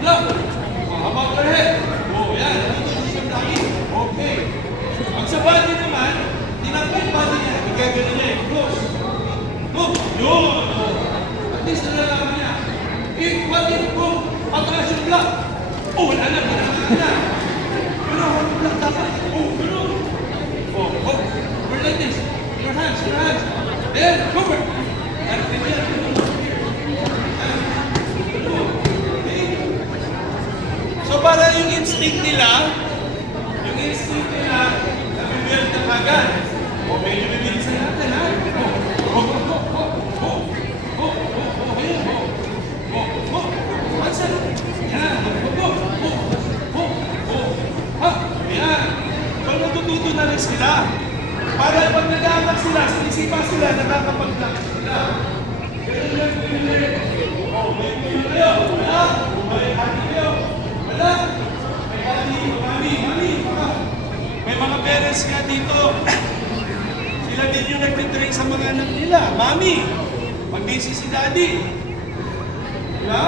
Block. Habang ka rin. Yan. Dito sa dami. Okay. Pag sa body naman, tinapin body niya. Igagano niya. Close. Move. Yun. At least nalalaman niya. What if kung patras yung block? Wala na. Pinakakan na. Wala block dapat. Ganun. We're like this. Your hands. Then, cover. So para yung instinct nila, nabibuild na kagad. Medyo bibilisan natin, ha? Yan. So natututo na rin sila. Para pag nag-aanak sila, sinisipa sila, nakakapag-lock sila. Ganun lang. May kuyo kayo. Wala. May hati kayo. Wala. May hati. Mami. May mga parents nga dito. Sila din yung nagtitrain sa mga anak nila. Mami, mag-busy si daddy. Diba?